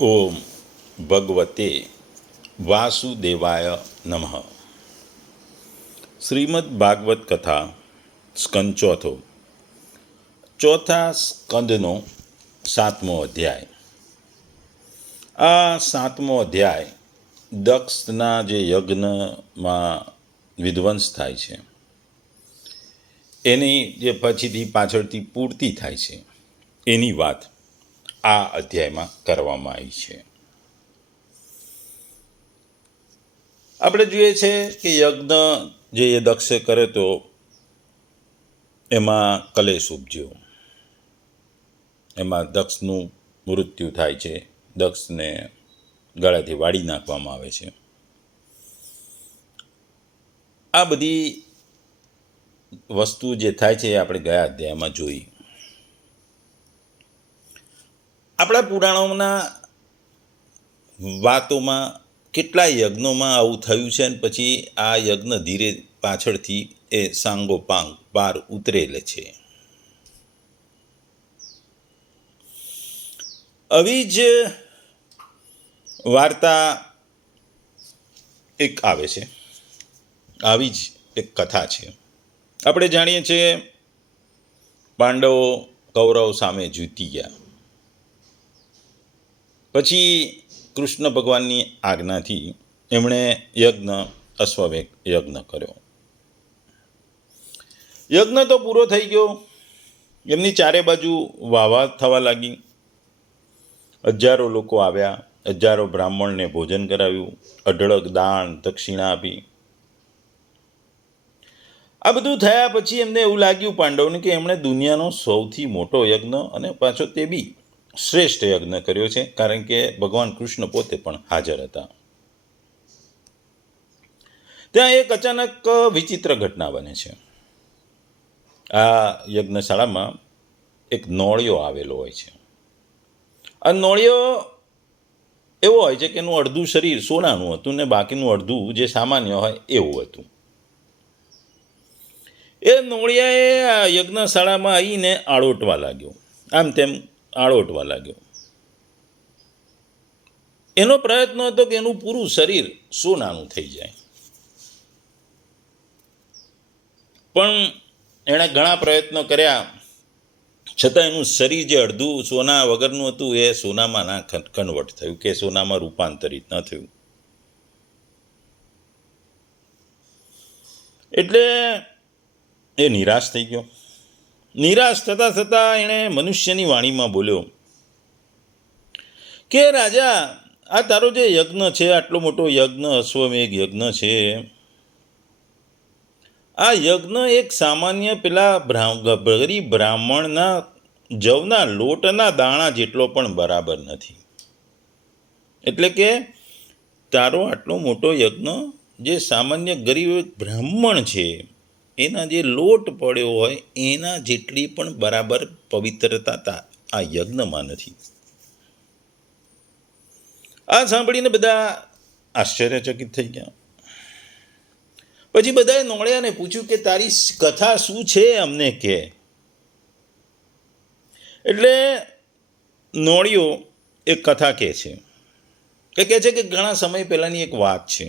ઓમ ભગવતે વાસુદેવાય નમઃ. શ્રીમદ ભાગવત કથા સ્કંદ ચોથા સ્કંદનો 7મો અધ્યાય. આ 7મો અધ્યાય દક્ષના જે યજ્ઞમાં વિધ્વંસ થાય છે એની જે પછીથી પાછળથી પૂર્તિ થાય છે એની વાત આ અધ્યાયમાં કરવામાં આવી છે. આપણે જોઈએ છે કે યજ્ઞ જે એ દક્ષે કરે તો એમાં કલેશ ઉપજ્યો, એમાં દક્ષનું મૃત્યુ થાય છે, દક્ષને ગળાથી વાળી નાખવામાં આવે છે. આ બધી વસ્તુ જે થાય છે એ આપણે ગયા અધ્યાયમાં જોઈ. આપણા પુરાણોના વાતોમાં કેટલાય યજ્ઞોમાં આવું થયું છે અને પછી આ યજ્ઞ ધીરે પાછળથી એ સાંગોપાંગ પાર ઉતરેલે છે. આવી જ વાર્તા એક આવે છે, આવી જ એક કથા છે. આપણે જાણીએ છીએ પાંડવો કૌરવ સામે જીતી ગયા પછી કૃષ્ણ ભગવાનની આજ્ઞાથી એમણે અશ્વમેઘ યજ્ઞ કર્યો. યજ્ઞ તો પૂરો થઈ ગયો, એમની ચારે બાજુ વાવા થવા લાગી, હજારો લોકો આવ્યા, હજારો બ્રાહ્મણને ભોજન કરાવ્યું, અઢળક દાન દક્ષિણા આપી. આ બધું થયા પછી એમને એવું લાગ્યું પાંડવોને કે એમણે દુનિયાનો સૌથી મોટો યજ્ઞ અને પાછો તે બી શ્રેષ્ઠ યજ્ઞ કર્યો છે, કારણ કે ભગવાન કૃષ્ણ પોતે પણ હાજર હતા. ત્યાં એક અચાનક વિચિત્ર ઘટના બને છે. આ યજ્ઞશાળામાં એક નોળિયો આવેલો હોય છે. આ નોળિયો એવો હોય છે કે એનું અડધું શરીર સોનાનું હતું ને બાકીનું અડધું જે સામાન્ય હોય એવું હતું. એ નોળિયાએ આ યજ્ઞશાળામાં આવીને આળોટવા લાગ્યો, આમ તેમ આળોટવા લાગ્યો. એનો પ્રયત્ન હતો કે એનું પૂરું શરીર સોનાનું થઈ જાય, પણ એણે ઘણા પ્રયત્નો કર્યા છતાં એનું શરીર જે અડધું સોના વગરનું હતું એ સોનામાં ના કન્વર્ટ થયું, કે સોનામાં રૂપાંતરિત ન થયું. એટલે એ નિરાશ થઈ ગયો. નિરાશ થતાં થતાં એણે મનુષ્યની વાણીમાં બોલ્યો કે રાજા, આ તારો જે યજ્ઞ છે, આટલો મોટો યજ્ઞ અશ્વમેઘ યજ્ઞ છે, આ યજ્ઞ એક સામાન્ય પેલા ગરીબ બ્રાહ્મણના જવના લોટના દાણા જેટલો પણ બરાબર નથી. એટલે કે તારો આટલો મોટો યજ્ઞ જે સામાન્ય ગરીબ બ્રાહ્મણ છે એના જે લોટ પડ્યો હોય એના જેટલી પણ બરાબર પવિત્રતા આ યજ્ઞમાં નથી. આ સાંભળીને બધા આશ્ચર્યચકિત થઈ ગયા. પછી બધાએ નોળિયાને પૂછ્યું કે તારી કથા શું છે, અમને કહે. એટલે નોળિયો એક કથા કહે છે. એ કહે છે કે ઘણા સમય પહેલાંની એક વાત છે.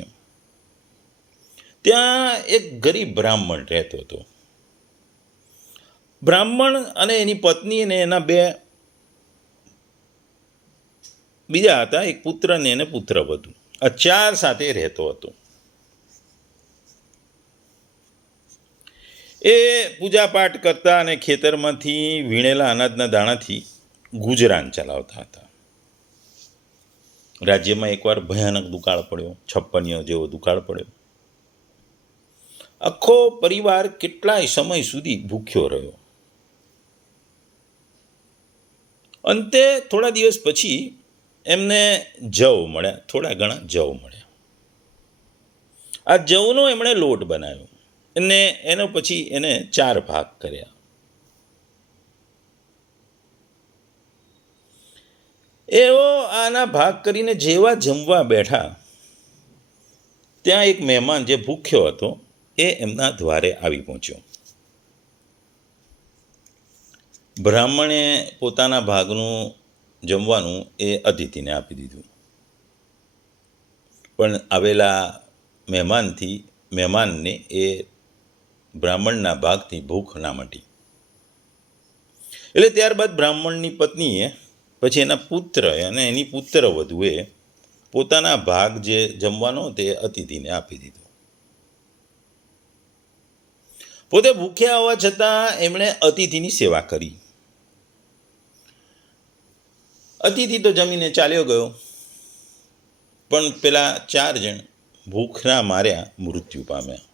ત્યાં એક ગરીબ બ્રાહ્મણ રહેતો હતો. બ્રાહ્મણ અને એની પત્ની અને એના બે બીજા હતા, એક પુત્ર ને એને પુત્રવધુ. આ ચાર સાથે રહેતો હતો. એ પૂજાપાઠ કરતા અને ખેતરમાંથી વીણેલા અનાજના દાણાથી ગુજરાન ચલાવતા હતા. રાજ્યમાં એકવાર ભયાનક દુકાળ પડ્યો, છપ્પનિયો જેવો દુકાળ પડ્યો. આખો પરિવાર કેટલાય સમય સુધી ભૂખ્યો રહ્યો. અંતે થોડા દિવસ પછી એમને જવ મળ્યા, થોડા ઘણા જવ મળ્યા. આ જવનો એમણે લોટ બનાવ્યો અને એનો પછી એને 4 ભાગ કર્યા. એવો આના ભાગ કરીને જેવા જમવા બેઠા ત્યાં એક મહેમાન જે ભૂખ્યો હતો એ એમના દ્વારે આવી પહોંચ્યો. બ્રાહ્મણે પોતાના ભાગનું જમવાનું એ અતિથિને આપી દીધું. પણ આવેલા મહેમાનને એ બ્રાહ્મણના ભાગથી ભૂખ ના મટી. એટલે ત્યારબાદ બ્રાહ્મણની પત્નીએ પછી એના પુત્ર અને એની પુત્ર વધુએ પોતાના ભાગ જે જમવાનો તે અતિથિને આપી દીધો. પોતે ભૂખ્યા હોવા છતાં એમણે અતિથિની સેવા કરી. અતિથિ તો જમીને ચાલ્યો ગયો, પણ પેલા 4 જણ ભૂખના માર્યા મૃત્યુ પામ્યા.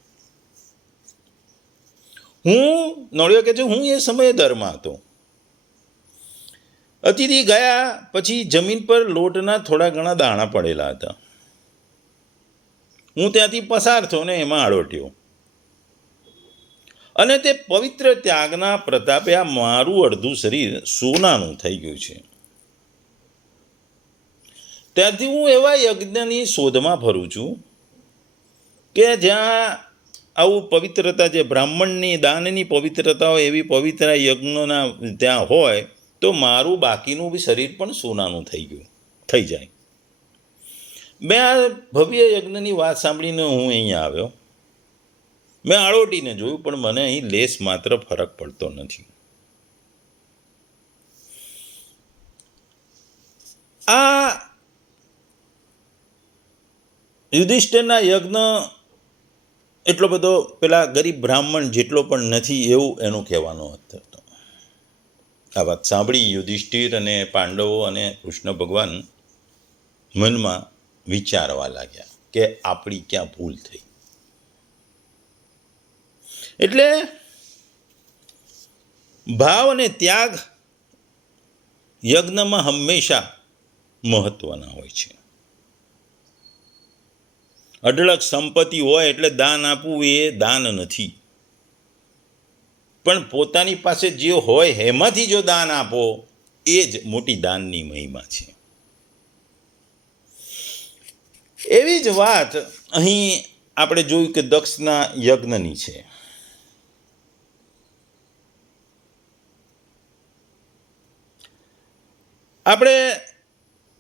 નોળિયો કહે છે, હું એ સમયે દરમાં હતો. અતિથિ ગયા પછી જમીન પર લોટના થોડા ઘણા દાણા પડેલા હતા. હું ત્યાંથી પસાર થયો ને એમાં આળોટ્યો, અને તે પવિત્ર ત્યાગના પ્રતાપે આ મારું અડધું શરીર સોનાનું થઈ ગયું છે. ત્યારથી હું એવા યજ્ઞની શોધમાં ફરું છું કે જ્યાં આવું પવિત્રતા, જે બ્રાહ્મણની દાનની પવિત્રતા હોય એવી પવિત્ર યજ્ઞોના ત્યાં હોય તો મારું બાકીનું બી શરીર પણ સોનાનું થઈ જાય. મેં આ ભવ્ય યજ્ઞની વાત સાંભળીને હું અહીંયા આવ્યો. મેં આળોટીને જોયું, પણ મને અહીં લેસ માત્ર ફરક પડતો નથી. આ યુધિષ્ઠિરના યજ્ઞ એટલો બધો પેલા ગરીબ બ્રાહ્મણ જેટલો પણ નથી, એવું એનું કહેવાનો અર્થ હતો. આ વાત સાંભળી યુધિષ્ઠિર અને પાંડવો અને કૃષ્ણ ભગવાન મનમાં વિચારવા લાગ્યા કે આપણી ક્યાં ભૂલ થઈ. એટલે ભાવ અને ત્યાગ યજ્ઞમાં હંમેશા મહત્વના હોય છે. અઢળક સંપત્તિ હોય એટલે દાન આપવું એ દાન નથી, પણ પોતાની પાસે જે હોય એમાંથી જો દાન આપો એ જ મોટી દાનની મહિમા છે. એવી જ વાત અહીં આપણે જોયું કે દક્ષના યજ્ઞની છે. આપણે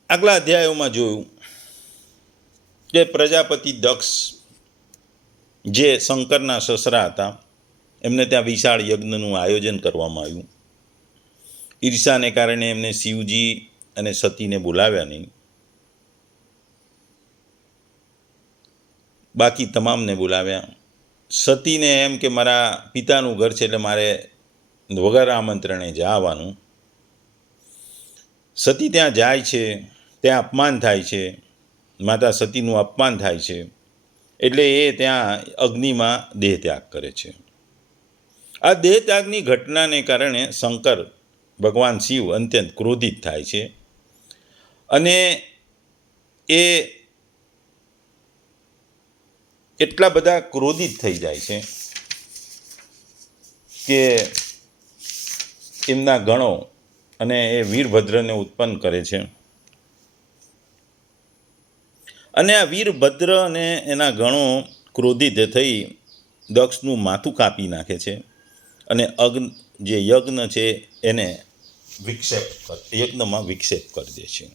આગલા અધ્યાયોમાં જોયું કે પ્રજાપતિ દક્ષ જે શંકરના સસરા હતા, એમને ત્યાં વિશાળ યજ્ઞનું આયોજન કરવામાં આવ્યું. ઈર્ષાને કારણે એમને શિવજી અને સતીને બોલાવ્યા નહીં, બાકી તમામને બોલાવ્યા. સતીને એમ કે મારા પિતાનું ઘર છે એટલે મારે વગર આમંત્રણે જવાનું. સતી ત્યાં જાય છે, ત્યાં અપમાન થાય છે, માતા સતીનું અપમાન થાય છે, એટલે એ ત્યાં અગ્નિમાં દેહ ત્યાગ કરે છે. આ દેહ ત્યાગની ઘટનાને કારણે શંકર ભગવાન શિવ અત્યંત ક્રોધિત થાય છે, અને એ એટલા બધા ક્રોધિત થઈ જાય છે કે એમના ગણો અને એ વીરભદ્રને ઉત્પન્ન કરે છે. અને આ વીરભદ્ર અને એના ગણો ક્રોધિત થઈ દક્ષનું માથું કાપી નાખે છે, અને જે યજ્ઞ છે એને યજ્ઞમાં વિક્ષેપ કરી દે છે.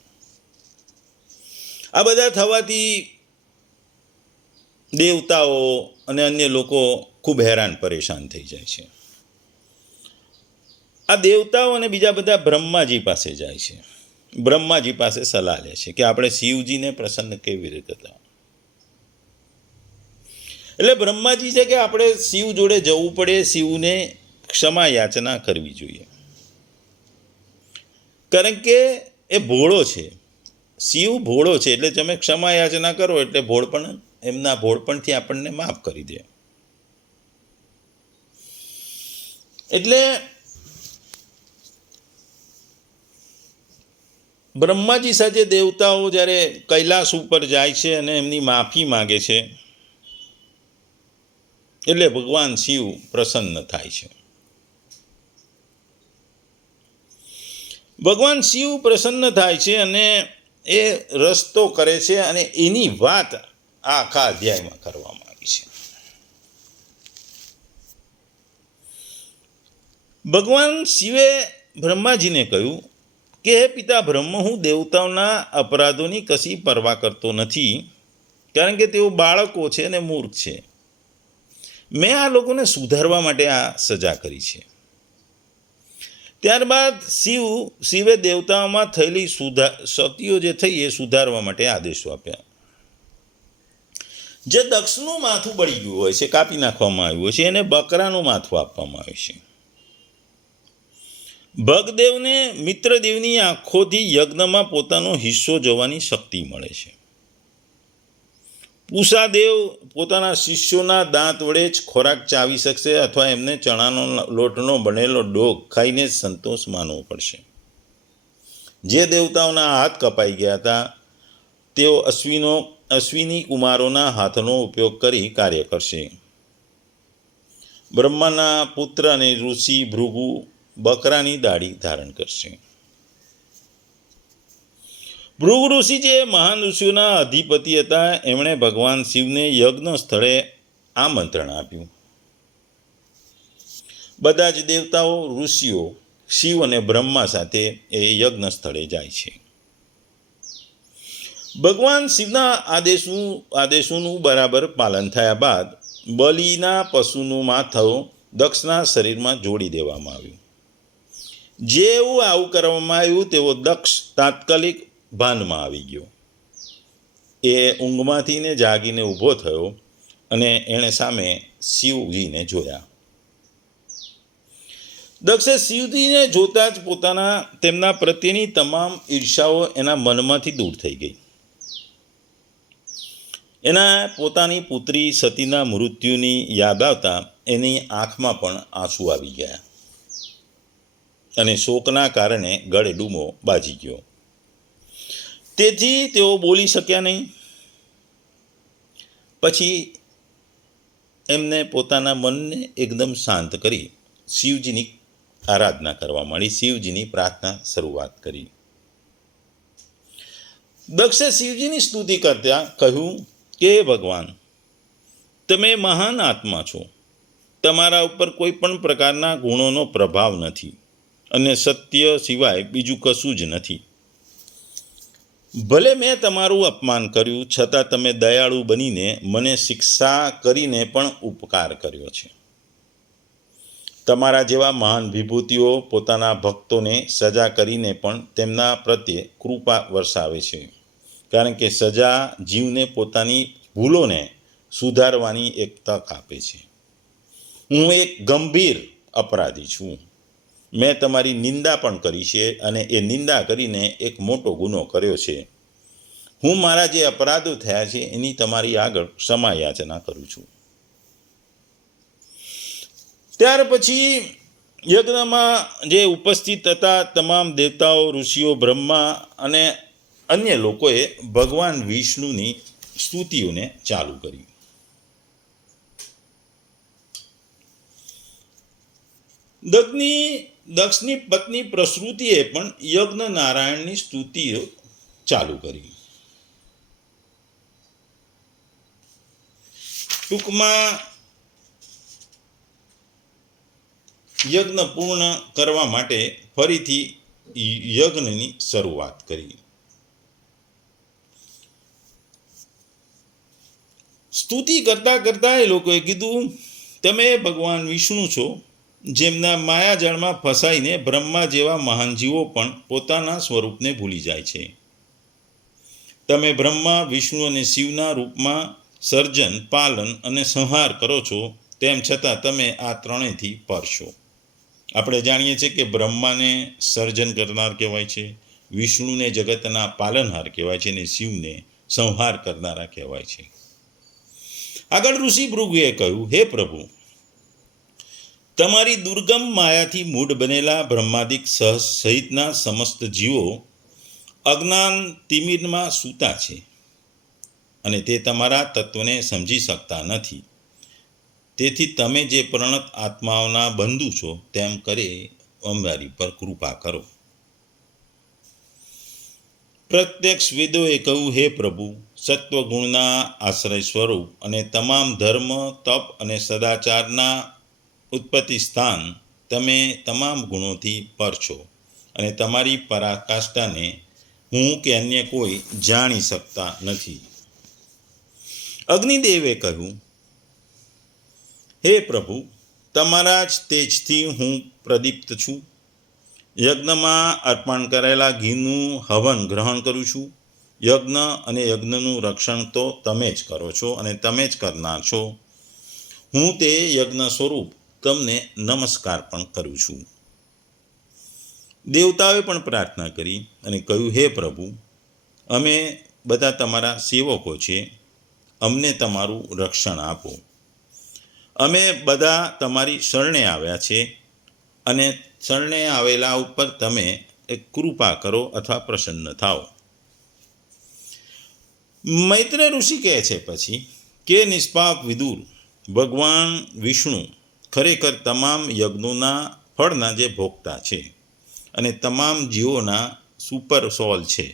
આ બધા થવાથી દેવતાઓ અને અન્ય લોકો ખૂબ હેરાન પરેશાન થઈ જાય છે. આ દેવતાઓ અને બીજા બધા બ્રહ્માજી પાસે જાય છે. બ્રહ્માજી પાસે સલાહ લે છે કે આપણે શિવજીને પ્રસન્ન કેવી રીતે થવા. એટલે બ્રહ્માજી છે કે આપણે શિવ જોડે જવું પડે, શિવને ક્ષમા યાચના કરવી જોઈએ, કારણ કે એ ભોળો છે. શિવ ભોળો છે, એટલે તમે ક્ષમા યાચના કરો એટલે ભોળપણ, એમના ભોળપણથી આપણને માફ કરી દે. એટલે બ્રહ્માજી સાથે દેવતાઓ જ્યારે કૈલાસ ઉપર જાય છે અને એમની માફી માગે છે, એટલે ભગવાન શિવ પ્રસન્ન થાય છે. ભગવાન શિવ પ્રસન્ન થાય છે અને એ રસ્તો કરે છે, અને એની વાત આખા અધ્યાયમાં કરવામાં આવી છે. ભગવાન શિવે બ્રહ્માજીને કહ્યું કે હે પિતા બ્રહ્મ, હું દેવતાઓના અપરાધોની કશી પરવા કરતો નથી, કારણ કે તેઓ બાળકો છે અને મૂર્ખ છે. મેં આ લોકોને સુધારવા માટે આ સજા કરી છે. ત્યારબાદ શિવે દેવતાઓમાં થયેલી સતીઓ જે થઈ એ સુધારવા માટે આદેશો આપ્યા. જે દક્ષનું માથું બળી ગયું હોય છે, કાપી નાખવામાં આવ્યું હોય છે, એને બકરાનું માથું આપવામાં આવ્યું છે. ભગદેવને મિત્રદેવની આંખોથી યજ્ઞમાં પોતાનો હિસ્સો જોવાની શક્તિ મળે છે. પૂષાદેવ પોતાના શિષ્યોના દાંત વડે જ ખોરાક ચાવી શકશે અથવા એમને ચણાનો લોટનો બનેલો ડોક ખાઈને જ સંતોષ માનવો પડશે. જે દેવતાઓના હાથ કપાઈ ગયા હતા તેઓ અશ્વિની કુમારોના હાથનો ઉપયોગ કરી કાર્ય કરશે. બ્રહ્માના પુત્ર અને ઋષિ ભૃગુ બકરાની દાઢી ધારણ કરશે. ભૃગુ ઋષિ જે મહાન ઋષિઓના અધિપતિ હતા, એમણે ભગવાન શિવને યજ્ઞ સ્થળે આમંત્રણ આપ્યું. બધા જ દેવતાઓ, ઋષિઓ શિવ અને બ્રહ્મા સાથે એ યજ્ઞ સ્થળે જાય છે. ભગવાન શિવના આદેશોનું બરાબર પાલન થયા બાદ બલિના પશુનું માથું દક્ષના શરીરમાં જોડી દેવામાં આવ્યું. જેવું આવું કરવામાં આવ્યું તેવો દક્ષ તાત્કાલિક ભાનમાં આવી ગયો. એ ઊંઘમાંથી ને જાગીને ઊભો થયો અને એણે સામે શિવજીને જોયા. દક્ષે શિવજીને જોતા જ તેમના પ્રત્યેની તમામ ઈર્ષાઓ એના મનમાંથી દૂર થઈ ગઈ. એના પોતાની પુત્રી સતીના મૃત્યુની યાદ આવતા એની આંખમાં પણ આંસુ આવી ગયા અને શોકના કારણે ગળે ડૂમો બાજી ગયો. તેથી તેઓ બોલી શક્યા નહીં. પછી એમને પોતાના મનને એકદમ શાંત કરી શિવજીની આરાધના કરવા માંડી, શિવજીની પ્રાર્થના શરૂઆત કરી. દક્ષે શિવજીની સ્તુતિ કરતા કહ્યું કે ભગવાન, તમે મહાન આત્મા છો. તમારા ઉપર કોઈ પણ પ્રકારના ગુણોનો પ્રભાવ નથી અને સત્ય સિવાય બીજું કશું જ નથી. ભલે મેં તમારું અપમાન કર્યું, છતાં તમે દયાળુ બનીને મને શિક્ષા કરીને પણ ઉપકાર કર્યો છે. તમારા જેવા મહાન વિભૂતિઓ પોતાના ભક્તોને સજા કરીને પણ તેમના પ્રત્યે કૃપા વરસાવે છે, કારણ કે સજા જીવને પોતાની ભૂલોને સુધારવાની એક તક આપે છે. હું એક ગંભીર અપરાધી છું. મેં તમારી નિંદા પણ કરી છે અને એ નિંદા કરીને એક મોટો ગુનો કર્યો છે. હું મારા જે અપરાધો થયા છે એની તમારી આગળ ક્ષમા યાચના કરું છું. ત્યાર પછી યજ્ઞમાં જે ઉપસ્થિત હતા તમામ દેવતાઓ, ઋષિઓ, બ્રહ્મા અને અન્ય લોકોએ ભગવાન વિષ્ણુની સ્તુતિઓને ચાલુ કરી. દક્ષની પત્ની પ્રસૃતિએ પણ યજ્ઞ નારાયણની સ્તુતિઓ ચાલુ કરી. ટૂંકમાં યજ્ઞ પૂર્ણ કરવા માટે ફરીથી યજ્ઞની શરૂઆત કરી. સ્તુતિ કરતા કરતા એ લોકોએ કીધું, તમે ભગવાન વિષ્ણુ છો, જેમના માયાજાળમાં ફસાઈને બ્રહ્મા જેવા મહાન જીવો પણ પોતાના સ્વરૂપને ભૂલી જાય છે. તમે બ્રહ્મા, વિષ્ણુ અને શિવના રૂપમાં સર્જન, પાલન અને સંહાર કરો છો, તેમ છતાં તમે આ ત્રણેયથી પર છો. આપણે જાણીએ છીએ કે બ્રહ્માને સર્જન કરનાર કહેવાય છે, વિષ્ણુને જગતના પાલનહાર કહેવાય છે અને શિવને સંહાર કરનારા કહેવાય છે. આગળ ઋષિ ભૃગુએ કહ્યું, હે પ્રભુ, તમારી દુર્ગમ માયાથી મૂઢ બનેલા બ્રહ્માદિક સહિતના સમસ્ત જીવો અજ્ઞાન તિમિરમાં સૂતા છે અને તે તમારા તત્વને સમજી શકતા નથી. તેથી તમે જે પ્રણત આત્માઓના બંધુ છો તેમ કરી અમારી પર કૃપા કરો. પ્રત્યક્ષ વેદોએ કહ્યું, હે પ્રભુ, સત્વગુણના આશ્રય સ્વરૂપ અને તમામ ધર્મ, તપ અને સદાચારના ઉત્પત્તિ સ્થાન, તમે તમામ ગુણોથી પર છો અને તમારી પરાકાષ્ઠાને હું કે અન્ય કોઈ જાણી શકતા નથી. અગ્નિદેવે કહ્યું, હે પ્રભુ, તમારા જ તેજથી હું પ્રદીપ્ત છું. યજ્ઞમાં અર્પણ કરેલા ઘીનું હવન ગ્રહણ કરું છું. યજ્ઞ અને યજ્ઞનું રક્ષણ તો તમે જ કરો છો અને તમે જ કરનાર છો. હું તે યજ્ઞ સ્વરૂપ તમને નમસ્કાર પણ કરું છું. દેવતાઓએ પણ પ્રાર્થના કરી અને કહ્યું, હે પ્રભુ, અમે બધા તમારા સેવકો છીએ. અમને તમારું રક્ષણ આપો. અમે બધા તમારી શરણે આવ્યા છે અને શરણે આવેલા ઉપર તમે એક કૃપા કરો અથવા પ્રસન્ન થાઓ. મૈત્રેય ઋષિ કહે છે પછી કે નિષ્પાપ વિદુર, ભગવાન વિષ્ણુ ખરેખર તમામ યજ્ઞોના ફળના જે ભોગતા છે અને તમામ જીવોના સુપર સોલ છે.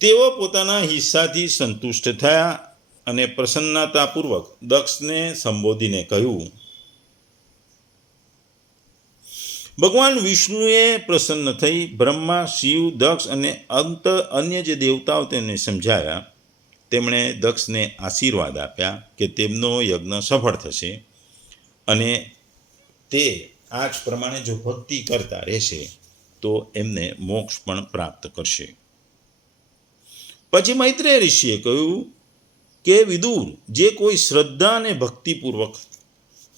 તેઓ પોતાના હિસ્સાથી સંતુષ્ટ થયા અને પ્રસન્નતાપૂર્વક દક્ષને સંબોધીને કહ્યું. ભગવાન વિષ્ણુએ પ્રસન્ન થઈ બ્રહ્મા, શિવ, દક્ષ અને અન્ય જે દેવતાઓ તેમને સમજાયા. તેમણે દક્ષને આશીર્વાદ આપ્યા કે તેમનો યજ્ઞ સફળ થશે અને તે આ જ પ્રમાણે જો ભક્તિ કરતા રહેશે તો એમને મોક્ષ પણ પ્રાપ્ત કરશે. પછી મૈત્રેય ઋષિએ કહ્યું કે વિદુર, જે કોઈ શ્રદ્ધા અને ભક્તિપૂર્વક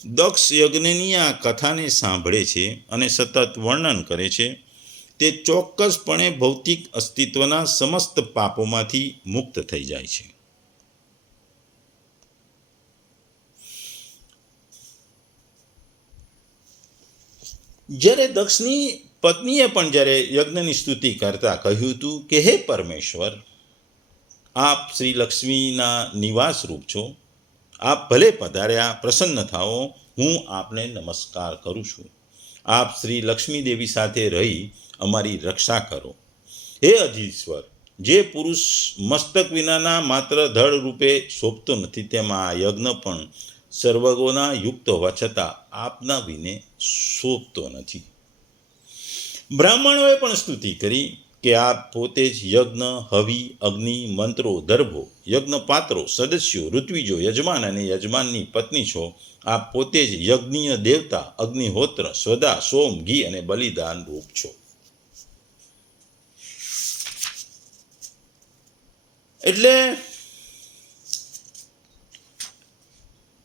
દક્ષ યજ્ઞની આ કથાને સાંભળે છે અને સતત વર્ણન કરે છે, તે ચોક્કસપણે ભૌતિક અસ્તિત્વના સમસ્ત પાપોમાંથી મુક્ત થઈ જાય છે. જ્યારે દક્ષની પત્નીએ પણ જ્યારે યજ્ઞની સ્તુતિ કરતા કહ્યું હતું કે હે પરમેશ્વર, આપ શ્રી લક્ષ્મીના નિવાસ રૂપ છો. આપ ભલે પધાર્યા, પ્રસન્ન થાઓ. હું આપને નમસ્કાર કરું છું. આપ શ્રી લક્ષ્મી દેવી સાથે રહી અમારી રક્ષા કરો. હે અધીશ્વર, જે પુરુષ મસ્તક વિનાના માત્ર ધડ રૂપે શોભતો નથી, તેમાં આ યજ્ઞ પણ સર્વગોના યુક્ત હોવા છતાં આપના વિને શોભતો નથી. બ્રાહ્મણોએ પણ સ્તુતિ કરી કે આપ પોતે જ યજ્ઞ, હવિ, અગ્નિ, મંત્રો, દર્ભો, યજ્ઞ પાત્રો, સદસ્યો, ઋત્વિજો, યજમાન અને યજમાનની પત્ની છો. આપ પોતે જ યજ્ઞીય દેવતા, અગ્નિહોત્ર, સ્વદા, સોમ, ઘી અને બલિદાન રૂપ છો. એટલે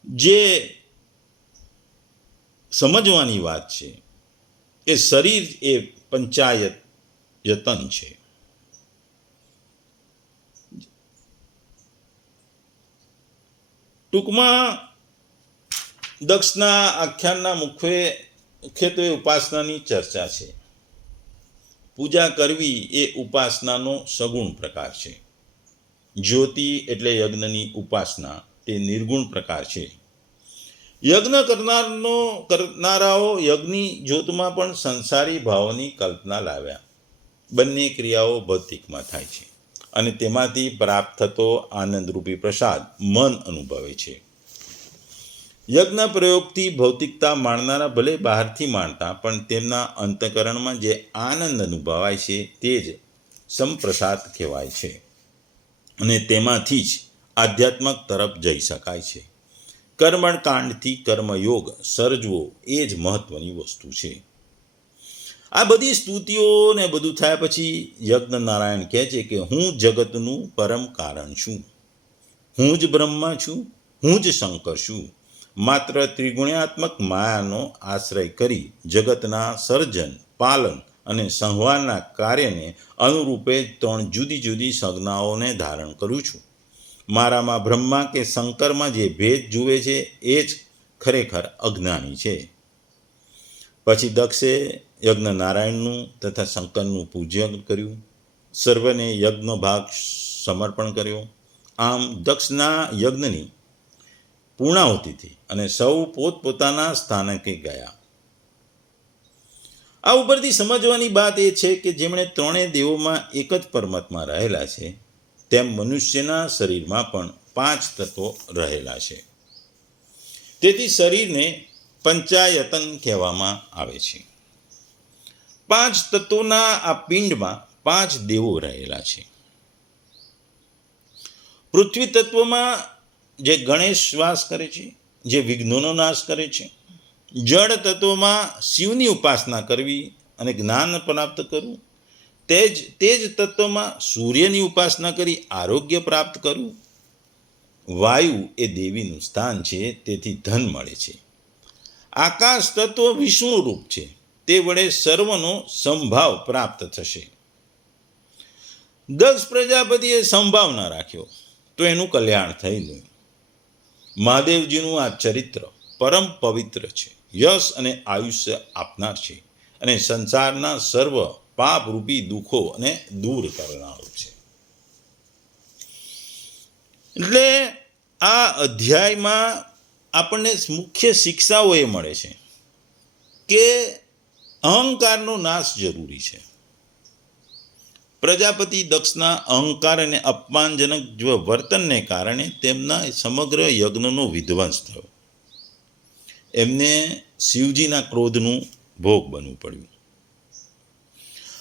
જે સમજવાની વાત છે એ શરીર એ પંચાયત યતન છે. ટૂંકમાં દક્ષના આખ્યાનના મુખ્યત્વે ઉપાસનાની ચર્ચા છે. પૂજા કરવી એ ઉપાસનાનો સગુણ પ્રકાર છે. જ્યોતિ એટલે યજ્ઞની ઉપાસના, તે નિર્ગુણ પ્રકાર છે. યજ્ઞ કરનારાઓ યજ્ઞની જ્યોતમાં પણ સંસારી ભાવોની કલ્પના લાવ્યા. બંને ક્રિયાઓ ભૌતિકમાં થાય છે અને તેમાંથી પ્રાપ્ત થતો આનંદરૂપી પ્રસાદ મન અનુભવે છે. યજ્ઞ પ્રયોગથી ભૌતિકતા માણનારા ભલે બહારથી માણતા, પણ તેમના અંતઃકરણમાં જે આનંદ અનુભવાય છે તે જ સંપ્રસાદ કહેવાય છે અને તેમાંથી જ આધ્યાત્મક તરફ જઈ શકાય છે. કર્મકાંડથી કર્મયોગ સર્જવો એ જ મહત્વની વસ્તુ છે. આ બધી સ્તુતિઓ ને બધું થયા પછી યજ્ઞ નારાયણ કહે છે કે હું જગતનું પરમ કારણ છું. હું જ બ્રહ્મા છું, હું જ શંકર છું. માત્ર ત્રિગુણાત્મક માયાનો આશ્રય કરી જગતના સર્જન, પાલન અને સંહારના કાર્યને અનુરૂપે 3 જુદી જુદી સંજ્ઞાઓને ધારણ કરું છું. મારામાં બ્રહ્મા કે શંકરમાં જે ભેદ જુએ છે એ જ ખરેખર અજ્ઞાની છે. પછી દક્ષે યજ્ઞ નારાયણનું તથા શંકરનું પૂજન કર્યું. સર્વને યજ્ઞ ભાગ સમર્પણ કર્યો. આમ દક્ષના યજ્ઞની પૂર્ણાહુતિથી અને સૌ પોતપોતાના સ્થાનકે ગયા. આ ઉપરથી સમજવાની વાત એ છે કે જેમણે ત્રણેય દેવોમાં એક જ પરમાત્મા રહેલા છે, તેમ મનુષ્યના શરીરમાં પણ 5 તત્વો રહેલા છે. તેથી શરીરને પંચાયતન કહેવામાં આવે છે. પાંચ તત્વોના આ પિંડમાં 5 દેવો રહેલા છે. પૃથ્વી તત્વમાં જે ગણેશ વાસ કરે છે, જે વિઘ્નોનો નાશ કરે છે. જળ તત્વમાં શિવની ઉપાસના કરવી અને જ્ઞાન પ્રાપ્ત કરવું. તે જ તત્વમાં સૂર્યની ઉપાસના કરી આરોગ્ય પ્રાપ્ત કરવું. વાયુ એ દેવીનું સ્થાન છે, તેથી ધન મળે છે. આકાશ તત્વ વિષ્ણુ રૂપ છે, તે વડે સર્વનો સંભાવ પ્રાપ્ત થશે. દક્ષ પ્રજાપતિએ સંભાવ ન રાખ્યો તો એનું કલ્યાણ થઈ નહીં. મહાદેવજીનું આ ચરિત્ર પરમ પવિત્ર છે, યશ અને આયુષ્ય આપનાર છે અને સંસારના સર્વ પાપરૂપી દુઃખો અને દૂર કરનારું છે. એટલે આ અધ્યાયમાં આપણને મુખ્ય શિક્ષાઓ એ મળે છે કે અહંકારનો નાશ જરૂરી છે. પ્રજાપતિ દક્ષના અહંકાર અને અપમાનજનક વર્તનને કારણે તેમના સમગ્ર યજ્ઞનો વિધ્વંસ થયો. એમને શિવજીના ક્રોધનું ભોગ બનવું પડ્યું.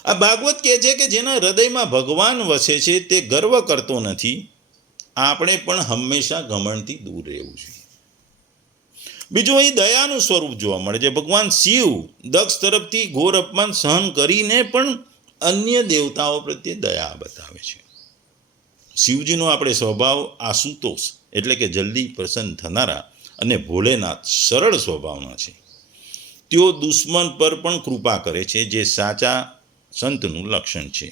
આ ભાગવત કહે છે કે જેના હૃદયમાં ભગવાન વસે છે તે ગર્વ કરતો નથી. આપણે પણ હંમેશા ઘમંડથી દૂર રહેવું જોઈએ. બીજું અહીં દયાનું સ્વરૂપ જોવા મળે છે. ભગવાન શિવ દક્ષ તરફથી ઘોર અપમાન સહન કરીને પણ અન્ય દેવતાઓ પ્રત્યે દયા બતાવે છે. શિવજીનો આપણે સ્વભાવ આશુતોષ એટલે કે જલ્દી પ્રસન્ન થનારા અને ભોલેનાથ સરળ સ્વભાવના છે. તેઓ દુશ્મન પર પણ કૃપા કરે છે, જે સાચા સંતનું લક્ષણ છે.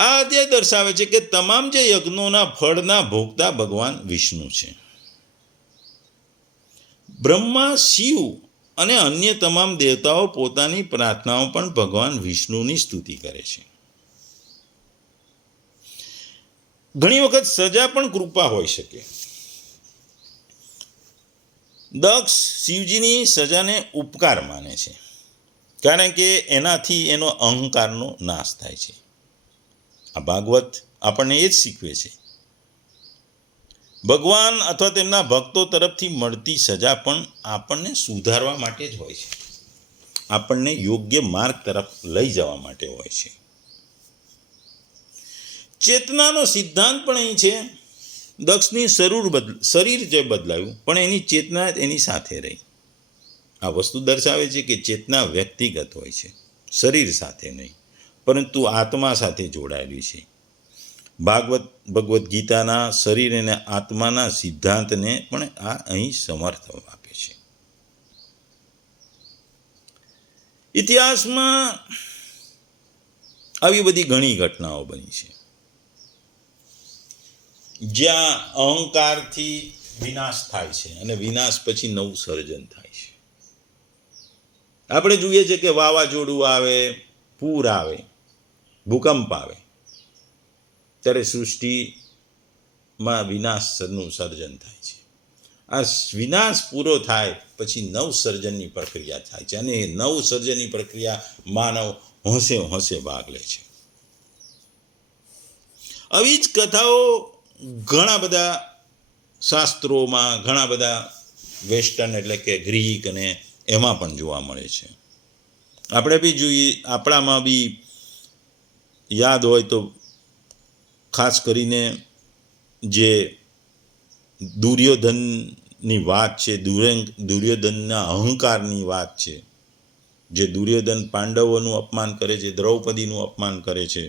આ અધ્યાય દર્શાવે છે કે તમામ જે યજ્ઞોના ફળના ભોગતા ભગવાન વિષ્ણુ છે. બ્રહ્મા, શિવ અને અન્ય તમામ દેવતાઓ પોતાની પ્રાર્થનાઓ પણ ભગવાન વિષ્ણુની સ્તુતિ કરે છે. ઘણી વખત સજા પણ કૃપા હોઈ શકે. દક્ષ શિવજીની સજાને ઉપકાર માને છે, કારણ કે એનાથી એનો અહંકારનો નાશ થાય છે. આ ભાગવત આપણને એ જ શીખવે છે. ભગવાન અથવા તેમના ભક્તો તરફથી મળતી સજા પણ આપણને સુધારવા માટે જ હોય છે, આપણને યોગ્ય માર્ગ તરફ લઈ જવા માટે હોય છે. ચેતનાનો સિદ્ધાંત પણ અહીં છે. દક્ષની શરીર જે બદલાયું પણ એની ચેતના એની સાથે રહી. આ વસ્તુ દર્શાવે છે કે ચેતના વ્યક્તિગત હોય છે, શરીર સાથે નહીં, પરંતુ આત્મા સાથે જોડાયેલી છે. ભગવદ્ ગીતાના શરીર અને આત્માના સિદ્ધાંતને પણ આ અહીં સમર્થન આપે છે. ઇતિહાસમાં આવી બધી ઘણી ઘટનાઓ બની છે જ્યાં અહંકારથી વિનાશ થાય છે અને વિનાશ પછી નવું સર્જન થાય છે. આપણે જોઈએ છીએ કે વાવાઝોડું આવે, પૂર આવે, ભૂકંપ આવે ત્યારે સૃષ્ટિમાં વિનાશનું સર્જન થાય છે. આ વિનાશ પૂરો થાય પછી નવસર્જનની પ્રક્રિયા થાય છે અને એ નવસર્જનની પ્રક્રિયા માનવ હોંશે ભાગ લે છે. આવી જ કથાઓ ઘણા બધા શાસ્ત્રોમાં, ઘણા બધા વેસ્ટર્ન એટલે કે ગ્રીક અને એમાં પણ જોવા મળે છે. આપણે બી જોઈએ, આપણામાં બી યાદ હોય તો ખાસ કરીને જે દુર્યોધનની વાત છે, દુર્યોધનના અહંકારની વાત છે. જે દુર્યોધન પાંડવોનું અપમાન કરે છે, દ્રૌપદીનું અપમાન કરે છે.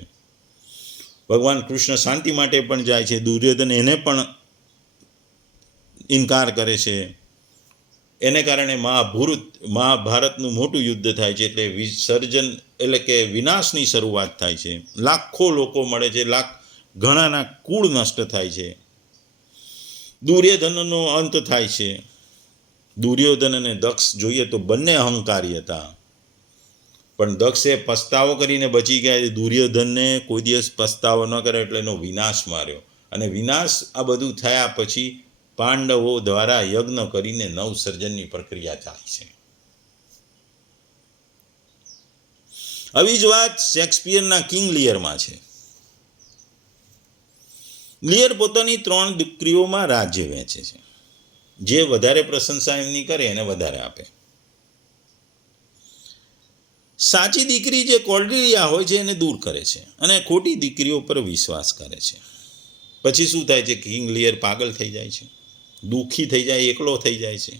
ભગવાન કૃષ્ણ શાંતિ માટે પણ જાય છે, દુર્યોધન એને પણ ઇનકાર કરે છે. એને કારણે મહાભારતનું મોટું યુદ્ધ થાય છે. એટલે વિસર્જન એટલે કે વિનાશની શરૂઆત થાય છે. લાખો લોકો મળે છે, ઘણાના કુળ નષ્ટ થાય છે. દુર્યોધનનો અંત થાય છે. દુર્યોધન અને દક્ષ જોઈએ તો બંને અહંકારી હતા, પણ દક્ષે પસ્તાવો કરીને બચી ગયા. દુર્યોધનને કોઈ દિવસ પસ્તાવો ન કરે એટલે એનો વિનાશ માર્યો. અને વિનાશ આ બધું થયા પછી પાંડવો દ્વારા યજ્ઞ કરીને નવસર્જનની પ્રક્રિયા થાય છે. આવી જ વાત શેક્સપિયરના કિંગ લિયરમાં છે. લિયર પોતાની 3 દીકરીઓમાં રાજ્ય વહેંચે છે. જે વધારે પ્રશંસા એમની કરે એને વધારે આપે. સાચી દીકરી જે કોર્ડિલિયા હોય છે એને દૂર કરે છે અને ખોટી દીકરીઓ પર વિશ્વાસ કરે છે. પછી શું થાય છે? કિંગ લિયર પાગલ થઈ જાય છે, દુઃખી થઈ જાય, એકલો થઈ જાય છે.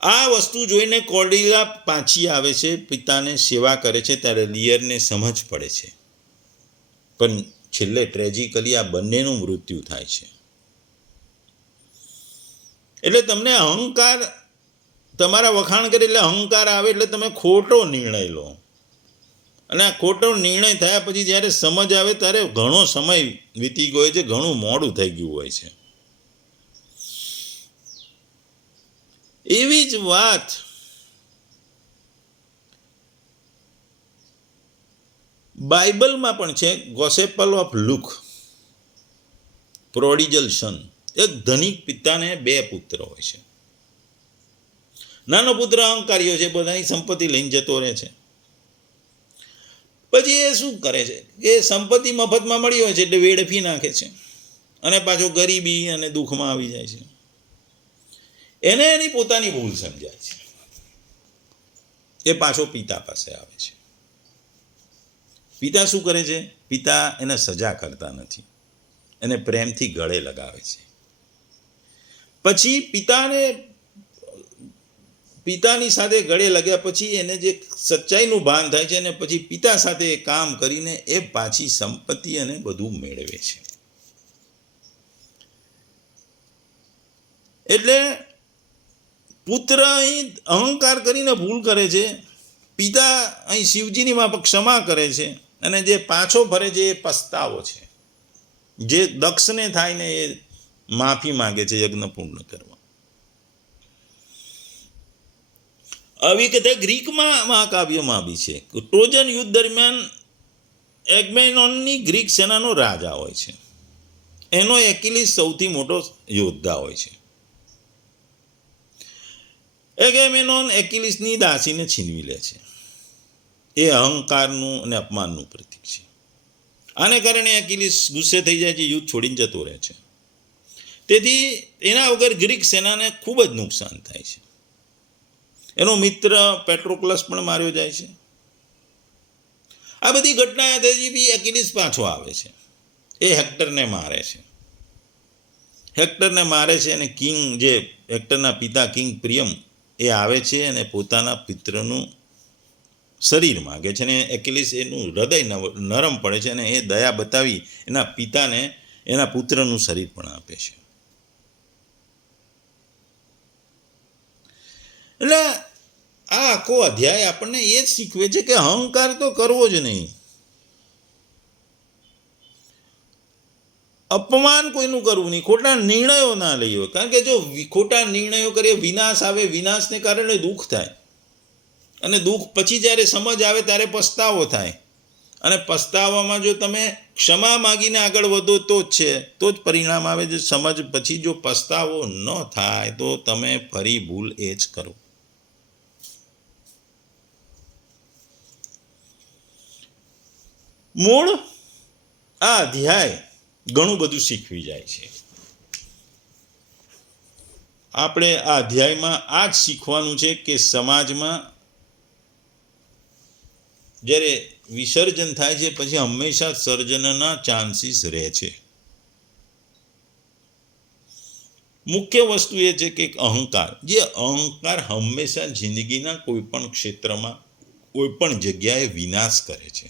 આ વસ્તુ જોઈને કોર્ડિલિયા પાછી આવે છે, પિતાને સેવા કરે છે. ત્યારે લિયરને સમજ પડે છે, પણ છેલ્લે ટ્રેજિકલી આ બંનેનું મૃત્યુ થાય છે. એટલે તમને અહંકાર, તમારા વખાણ કરે એટલે અહંકાર આવે એટલે તમે ખોટો નિર્ણય લો, અને આ ખોટો નિર્ણય થયા પછી જ્યારે સમજ આવે ત્યારે ઘણો સમય વીતી ગયો છે, ઘણું મોડું થઈ ગયું હોય છે. એવી જ વાત બાઇબલમાં પણ છે. ગોસ્પેલ ઓફ લુક, પ્રોડિજલ સન. એક ધનિક પિતાને 2 પુત્ર હોય છે. નાનો પુત્ર અહંકારીઓ છે, બધાની સંપત્તિ લઈને જતો રહે છે. પછી એ શું કરે છે કે સંપત્તિ મફતમાં મળી હોય છે એટલે વેડફી નાખે છે, અને પાછો ગરીબી અને દુઃખમાં આવી જાય છે. એને એની પોતાની ભૂલ સમજાય છે. એ પાછો પિતા પાસે આવે છે. પિતા શું કરે છે? પિતા એને સજા કરતા નથી, એને પ્રેમથી ગળે લગાવે છે. પછી પિતાની સાથે ગળે લગ્યા પછી એને જે સચ્ચાઈનું ભાન થાય છે, અને પછી પિતા સાથે કામ કરીને એ પાછી સંપત્તિ અને બધું મેળવે છે. એટલે પુત્ર અહીં અહંકાર કરીને ભૂલ કરે છે, પિતા અહીં શિવજીની માફક ક્ષમા કરે છે, અને જે પાછો ફરે છે એ પસ્તાવો છે. જે દક્ષને થાય ને એ માફી માંગે છે યજ્ઞ પૂર્ણ કરવા. આવી કથા ગ્રીકમાં મહાકાવ્યમાં બી છે. ટ્રોજન યુદ્ધ દરમિયાન એગમેનોનની ગ્રીક સેનાનો રાજા હોય છે. એનો એકિલિસ સૌથી મોટો યોદ્ધા હોય છે. એગમેનોન એકિલિસની દાસીને છીનવી લે છે. એ અહંકારનું અને અપમાનનું પ્રતીક છે. આને કારણે એકિલિસ ગુસ્સે થઈ જાય છે, યુદ્ધ છોડીને જતો રહે છે. તેથી એના વગર ગ્રીક સેનાને ખૂબ જ નુકસાન થાય છે. એનો મિત્ર પેટ્રોક્લસ પણ માર્યો જાય છે. આ બધી ઘટના થઈ બી એકિલિસ પાછો આવે છે. એ હેક્ટરને મારે છે. અને કિંગ, જે હેક્ટરના પિતા કિંગ પ્રિયમ, એ આવે છે અને પોતાના પિત્રનું શરીર માગે છે. અને એકિલિસ એનું હૃદય નરમ પડે છે, અને એ દયા બતાવી એના પિતાને એના પુત્રનું શરીર પણ આપે છે. એટલે આ આખો અધ્યાય આપણને એ જ શીખવે છે કે અહંકાર તો કરવો જ નહીં. અપમાન કોઈનું કરવું નહીં, ખોટા નિર્ણયો ના લઈએ. કારણ કે જો ખોટા નિર્ણયો કરીએ, વિનાશ આવે, વિનાશને કારણે દુઃખ થાય, અને દુઃખ પછી જ્યારે સમજ આવે ત્યારે પસ્તાવો થાય. અને પસ્તાવામાં જો તમે ક્ષમા માગીને આગળ વધો તો જ પરિણામ આવે. જે સમજ પછી જો પસ્તાવો ન થાય તો તમે ફરી ભૂલ એ જ કરો. મૂળ આ અધ્યાય ઘણું બધું શીખવી જાય છે. આપણે આ અધ્યાયમાં આ જ શીખવાનું છે કે સમાજમાં જ્યારે વિસર્જન થાય છે પછી હંમેશા સર્જનના ચાન્સીસ રહે છે. મુખ્ય વસ્તુ એ છે કે અહંકાર, જે અહંકાર હંમેશા જિંદગીના કોઈ પણ ક્ષેત્રમાં કોઈ પણ જગ્યાએ વિનાશ કરે છે.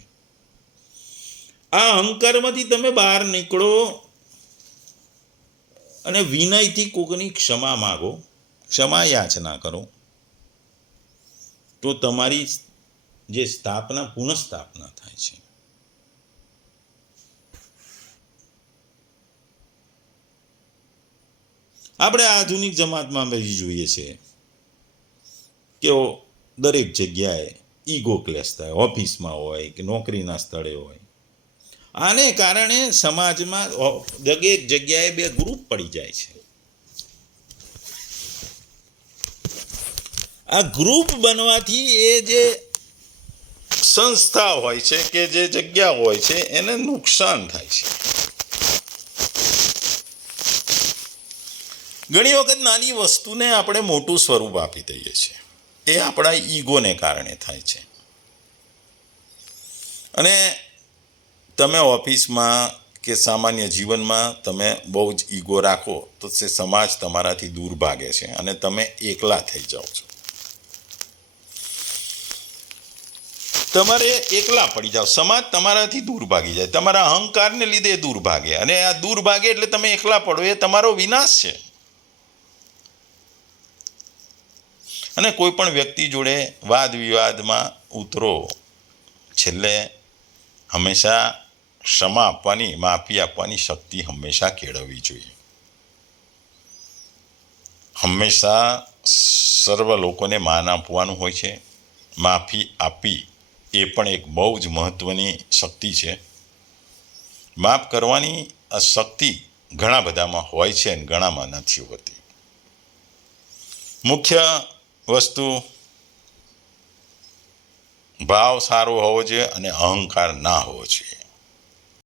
આ અહંકારમાંથી તમે બહાર નીકળો અને વિનયથી કોઈની ક્ષમા માગો, ક્ષમા યાચના કરો, તો તમારી જે પુનઃસ્થાપના થાય છે. આપણે આધુનિક જમાતમાં બધી જોઈએ છીએ કે દરેક જગ્યાએ ઈગો ક્લેશ થાય, ઓફિસમાં હોય કે નોકરીના સ્થળે હોય. આને કારણે સમાજમાં દરેક જગ્યાએ 2 ગ્રુપ પડી જાય છે. આ ગ્રુપ બનવાથી એ જે સંસ્થા હોય છે કે જે જગ્યા હોય છે એને નુકસાન થાય છે. ઘણી વખત નાની વસ્તુને આપણે મોટું સ્વરૂપ આપી દઈએ છીએ. એ આપણા ઈગોને કારણે થાય છે. અને તમે ઓફિસમાં કે સામાન્ય જીવનમાં તમે બહુ જ ઈગો રાખો તો તે સમાજ તમારાથી દૂર ભાગે છે અને તમે એકલા થઈ જાઓ છો. તમારે એકલા પડી જાઓ, સમાજ તમારાથી દૂર ભાગી જાય, તમારા અહંકારને લીધે દૂર ભાગે, અને આ દૂર ભાગે એટલે તમે એકલા પડો, એ તમારો વિનાશ છે. અને કોઈ પણ વ્યક્તિ જોડે વાદ વિવાદમાં ઉતરો, છેલ્લે હંમેશા ક્ષમા આપવાની, માફી આપવાની શક્તિ હંમેશા કેળવવી જોઈએ. હંમેશા સર્વ લોકોને માન આપવાનું હોય છે. માફી આપી એ પણ એક બહુ જ મહત્ત્વની શક્તિ છે. માફ કરવાની આ શક્તિ ઘણા બધામાં હોય છે અને ઘણામાં નથી હોતી. મુખ્ય વસ્તુ ભાવ સારો હોવો જોઈએ અને અહંકાર ના હોવો જોઈએ.